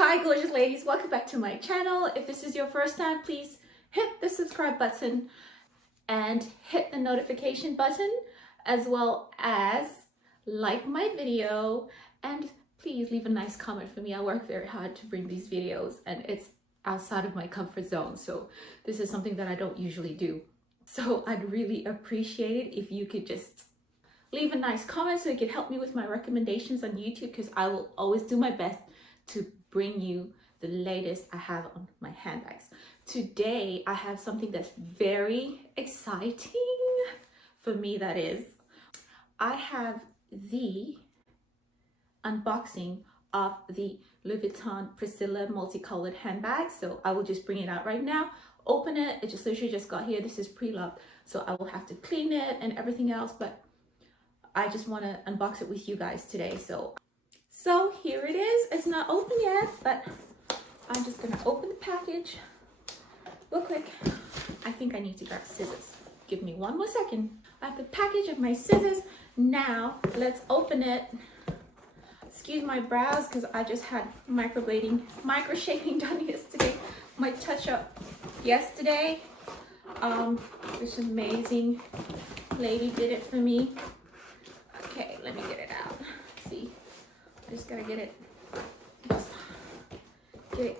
Hi gorgeous ladies, welcome back to my channel. If this is your first time, please hit the subscribe button and hit the notification button, as well as like my video, and please leave a nice comment for me. I work very hard to bring these videos and it's outside of my comfort zone, so this is something that I don't usually do. So I'd really appreciate it if you could just leave a nice comment so you could help me with my recommendations on YouTube, because I will always do my best to bring you the latest I have on my handbags. Today I have something that's very exciting for me, that is. I have the unboxing of the Louis Vuitton Priscilla multicolored handbag. So I will just bring it out right now, open it. It just literally just got here. This is pre-loved, so I will have to clean it and everything else, but I just want to unbox it with you guys today. So here it is. It's not open yet, but I'm just gonna open the package real quick. I think I need to grab scissors. Give me one more second. I have the package of my scissors. Now let's open it. Excuse my brows because I just had micro-shading done yesterday. My touch-up yesterday. This amazing lady did it for me. Okay, let me get it out. See, I just gotta get it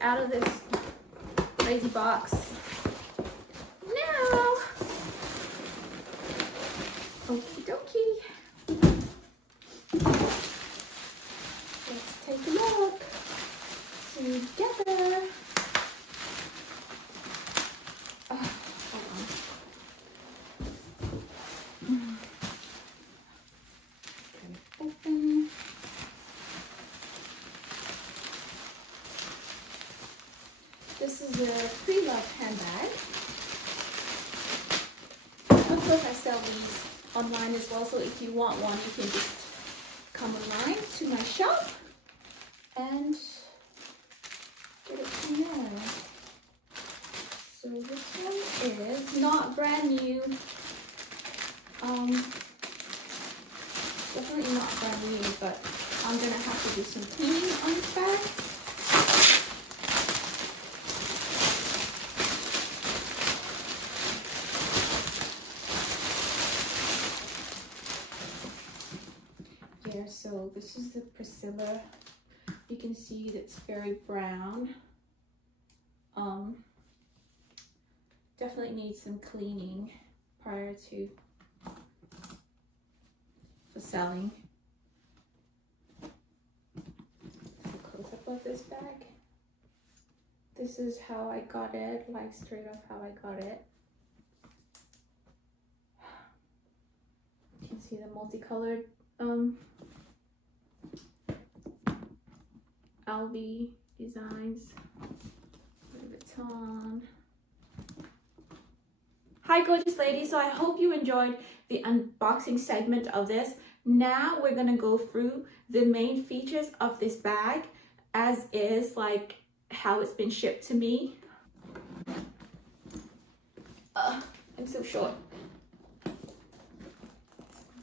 out of this crazy box. Now, okie dokie. Let's take a look together. Hold on. Open. This is a pre-loved handbag. Of course, I sell these online as well, so if you want one, you can just come online to my shop and get it from there. So this one is not brand new. Definitely not brand new, but I'm gonna have to do some cleaning on this bag. Yeah, so this is the Priscilla. You can see that it's very brown. Definitely needs some cleaning prior to selling. Close up of this bag. This is how I got it, like straight off how I got it. You can see the multicolored LV designs, Louis Vuitton. Hi gorgeous ladies, so I hope you enjoyed the unboxing segment of this. Now we're gonna go through the main features of this bag, as is, like how it's been shipped to me. I'm so short. Let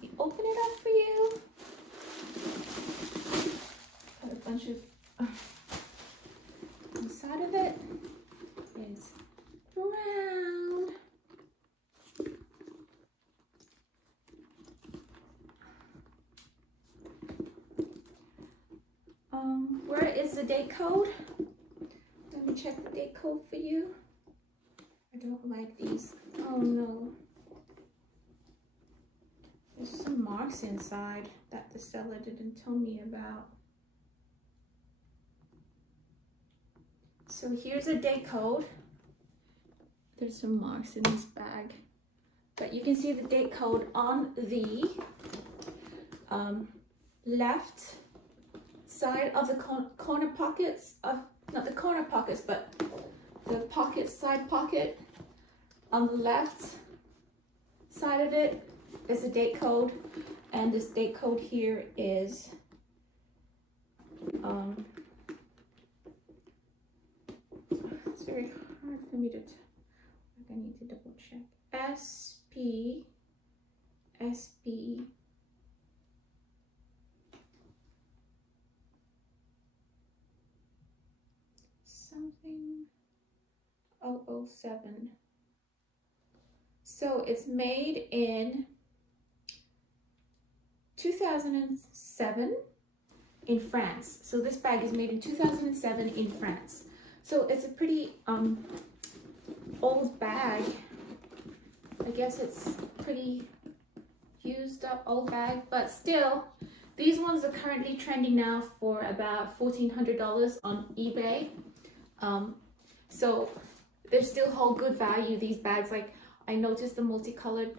me open it up for you. Got a bunch of inside of it is brown. Where is the date code? Let me check the date code for you. I don't like these. Oh no. There's some marks inside that the seller didn't tell me about. So here's a date code. There's some marks in this bag, but you can see the date code on the left side of the corner pockets of, not the corner pockets, but the pocket, side pocket on the left side of it is a date code, and this date code here is it's very hard for me to I need to double check. SP 407. So it's made in 2007 in France. So this bag is made in 2007 in France. So it's a pretty old bag. I guess it's pretty used up old bag, but still, these ones are currently trending now for about $1,400 on eBay. So they still hold good value, these bags. Like, I noticed the multicolored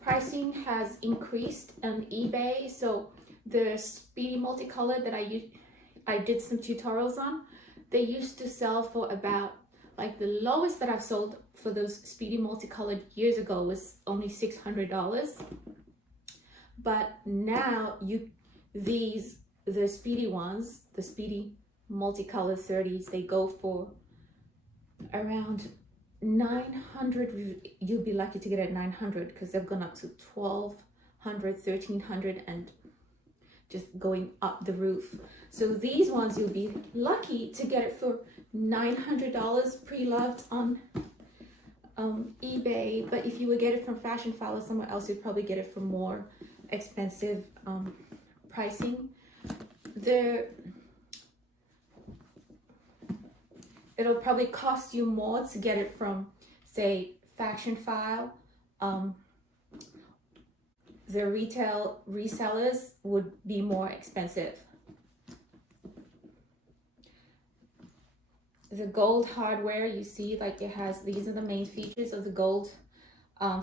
pricing has increased on eBay. So the Speedy Multicolored that I did some tutorials on, they used to sell for about, like, the lowest that I've sold for those Speedy Multicolored years ago was only $600. But now the Speedy ones, the Speedy Multicolored 30s, they go for around 900. You'll be lucky to get at 900 because they've gone up to 1,200, 1,300, and just going up the roof. So these ones you'll be lucky to get it for $900 pre-loved on eBay. But if you would get it from Fashion File or somewhere else, you'd probably get it for more expensive pricing. It'll probably cost you more to get it from, say, Fashion File. The retail resellers would be more expensive. The gold hardware, you see, like, it has, these are the main features of the gold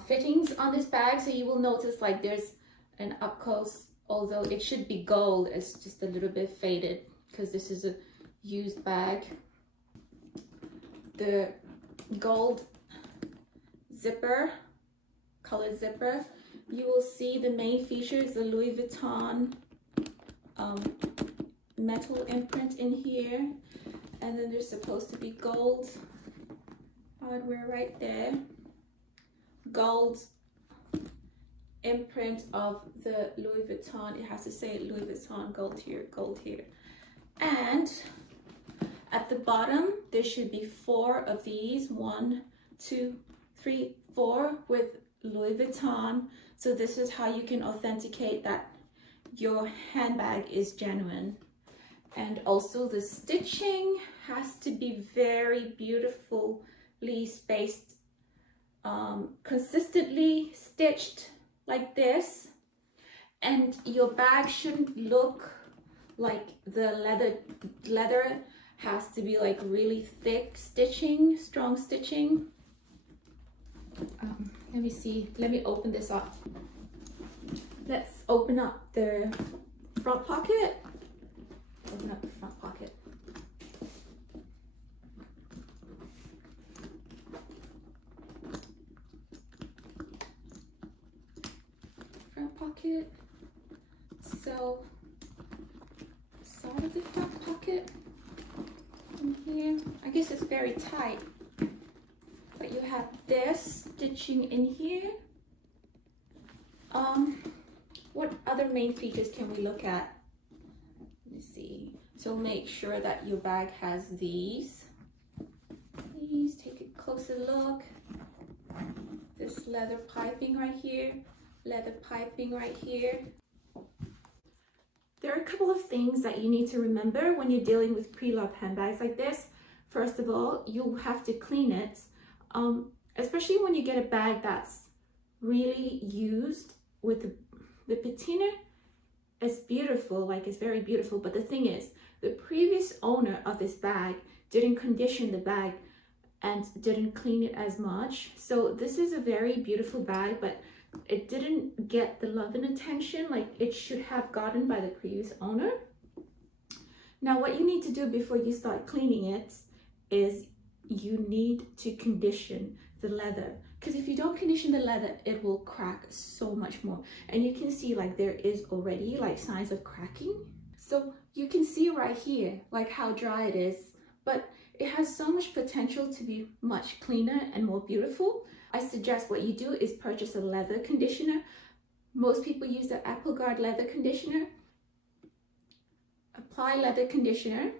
fittings on this bag. So you will notice, like, there's an up close, although it should be gold, it's just a little bit faded because this is a used bag. The gold zipper, colored zipper, you will see the main features, the Louis Vuitton metal imprint in here, and then there's supposed to be gold hardware right there, gold imprint of the Louis Vuitton. It has to say Louis Vuitton, gold here, and at the bottom there should be 4 of these, 1, 2, 3, 4 with Louis Vuitton. So this is how you can authenticate that your handbag is genuine. And also the stitching has to be very beautifully spaced, consistently stitched like this. And your bag shouldn't look like the leather has to be like really thick stitching, strong stitching. Let me see, let me open this up. Let's open up the front pocket. Open up the front pocket. Front pocket. So, side of the front pocket in here. I guess it's very tight. But you have this stitching in here. What other main features can we look at? Let me see. So make sure that your bag has these. Please take a closer look. This leather piping right here. Leather piping right here. There are a couple of things that you need to remember when you're dealing with pre-loved handbags like this. First of all, you have to clean it. Especially when you get a bag that's really used with the patina. It's beautiful, like it's very beautiful, but the thing is, the previous owner of this bag didn't condition the bag and didn't clean it as much. So this is a very beautiful bag, but it didn't get the love and attention like it should have gotten by the previous owner. Now what you need to do before you start cleaning it is you need to condition the leather, because if you don't condition the leather, it will crack so much more. And you can see like there is already like signs of cracking. So you can see right here like how dry it is, but it has so much potential to be much cleaner and more beautiful. I suggest what you do is purchase a leather conditioner. Most people use the Apple Guard leather conditioner. Apply leather conditioner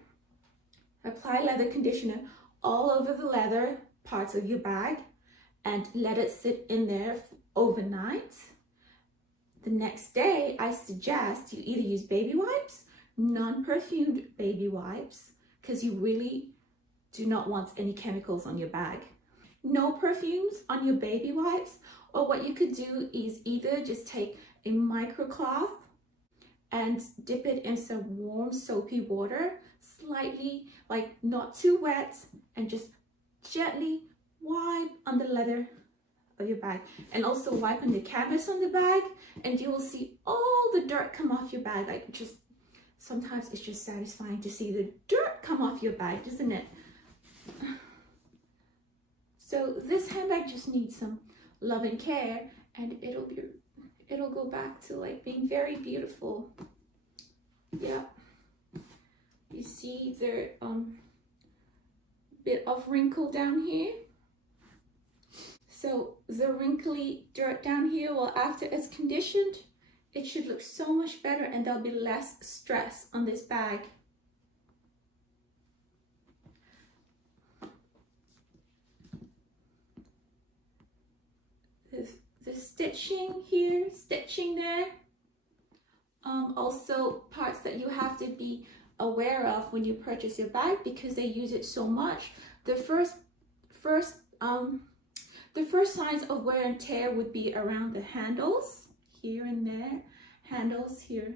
all over the leather parts of your bag and let it sit in there overnight. The next day, I suggest you either use baby wipes, non-perfumed baby wipes, because you really do not want any chemicals on your bag. No perfumes on your baby wipes, or what you could do is either just take a microcloth and dip it in some warm soapy water, slightly, like not too wet, and just gently wipe on the leather of your bag, and also wipe on the canvas on the bag, and you will see all the dirt come off your bag. Like, just sometimes it's just satisfying to see the dirt come off your bag, isn't it? So this handbag just needs some love and care, and it'll go back to like being very beautiful. Yeah, you see the bit of wrinkle down here. So the wrinkly dirt down here, well, after it's conditioned, it should look so much better, and there'll be less stress on this bag. The stitching here, stitching there. Also parts that you have to be aware of when you purchase your bag, because they use it so much. The first signs of wear and tear would be around the handles here and there, handles here,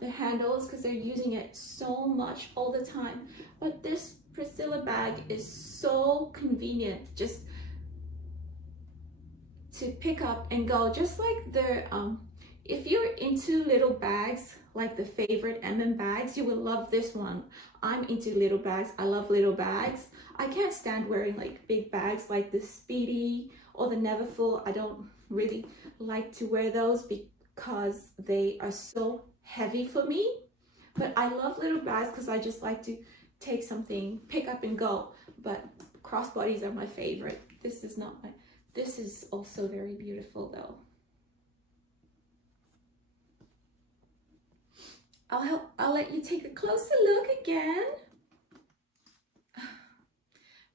the handles, because they're using it so much all the time. But this Priscilla bag is so convenient, just to pick up and go, just like the if you're into little bags, like the favorite bags, you will love this one. I'm into little bags. I love little bags. I can't stand wearing like big bags like the Speedy or the Neverfull. I don't really like to wear those because they are so heavy for me. But I love little bags because I just like to take something, pick up and go. But crossbodies are my favorite. This is not my, this is also very beautiful though. I'll let you take a closer look again.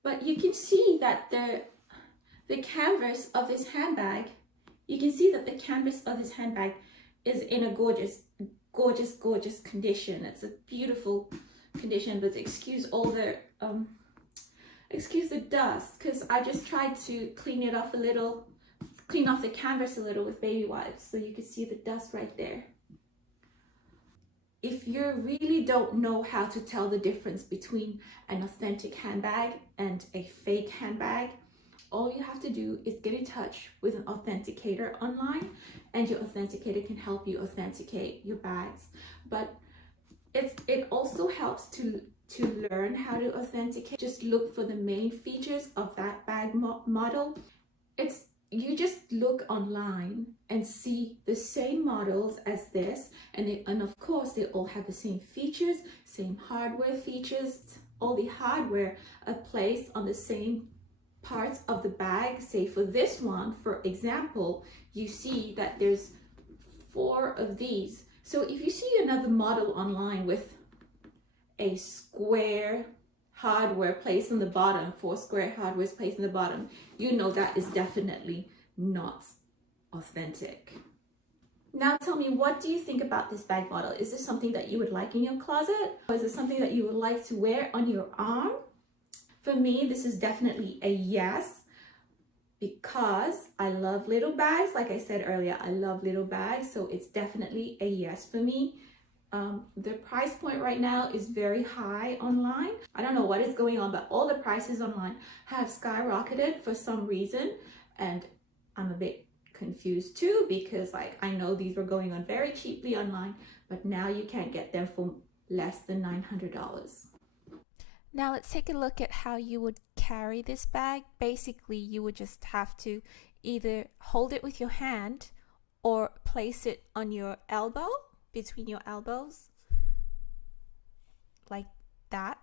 But you can see that the canvas of this handbag, you can see that the canvas of this handbag is in a gorgeous condition. It's a beautiful condition, but excuse all the excuse the dust, because I just tried to clean it off a little, clean off the canvas a little with baby wipes, so you can see the dust right there. If you really don't know how to tell the difference between an authentic handbag and a fake handbag, all you have to do is get in touch with an authenticator online, and your authenticator can help you authenticate your bags. But it also helps to learn how to authenticate. Just look for the main features of that bag model. You just look online and see the same models as this, and of course they all have the same features, same hardware features. All the hardware are placed on the same parts of the bag. Say for this one, for example, you see that there's 4 of these. So if you see another model online with a square hardware placed on the bottom, 4 square hardware placed on the bottom, you know that is definitely not authentic. Now tell me, what do you think about this bag model? Is this something that you would like in your closet? Or is it something that you would like to wear on your arm? For me, this is definitely a yes, because I love little bags. Like I said earlier, I love little bags, so it's definitely a yes for me. The price point right now is very high online. I don't know what is going on, but all the prices online have skyrocketed for some reason, and I'm a bit confused too, because like I know these were going on very cheaply online, but now you can't get them for less than $900. Now let's take a look at how you would carry this bag. Basically, you would just have to either hold it with your hand or place it on your elbow, between your elbows, like that.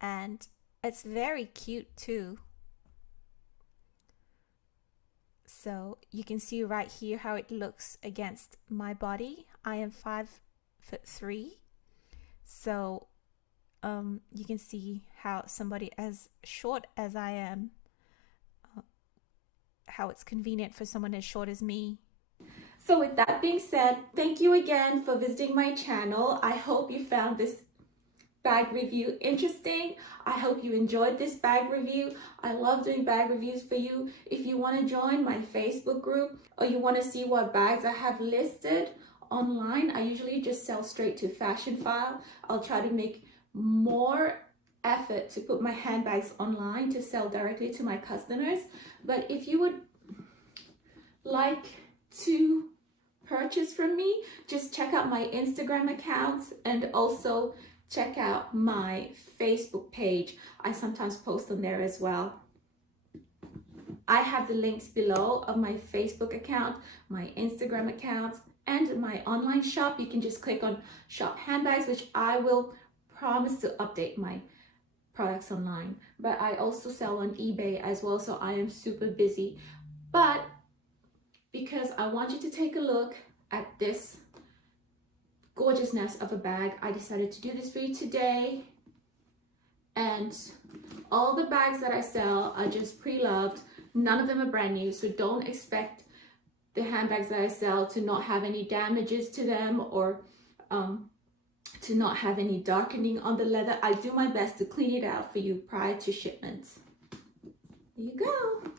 And it's very cute too. So you can see right here how it looks against my body. I am 5'3", so you can see how somebody as short as I am, how it's convenient for someone as short as me. So with that being said, thank you again for visiting my channel. I hope you found this bag review interesting. I hope you enjoyed this bag review. I love doing bag reviews for you. If you want to join my Facebook group or you want to see what bags I have listed online, I usually just sell straight to Fashion File. I'll try to make more effort to put my handbags online to sell directly to my customers. But if you would like to purchase from me, just check out my Instagram account and also check out my Facebook page. I sometimes post on there as well. I have the links below of my Facebook account, my Instagram account, and my online shop. You can just click on shop handbags, which I will promise to update my products online. But I also sell on eBay as well, so I am super busy. But because I want you to take a look at this gorgeousness of a bag, I decided to do this for you today. And all the bags that I sell are just pre-loved. None of them are brand new, so don't expect the handbags that I sell to not have any damages to them or to not have any darkening on the leather. I do my best to clean it out for you prior to shipment. There you go.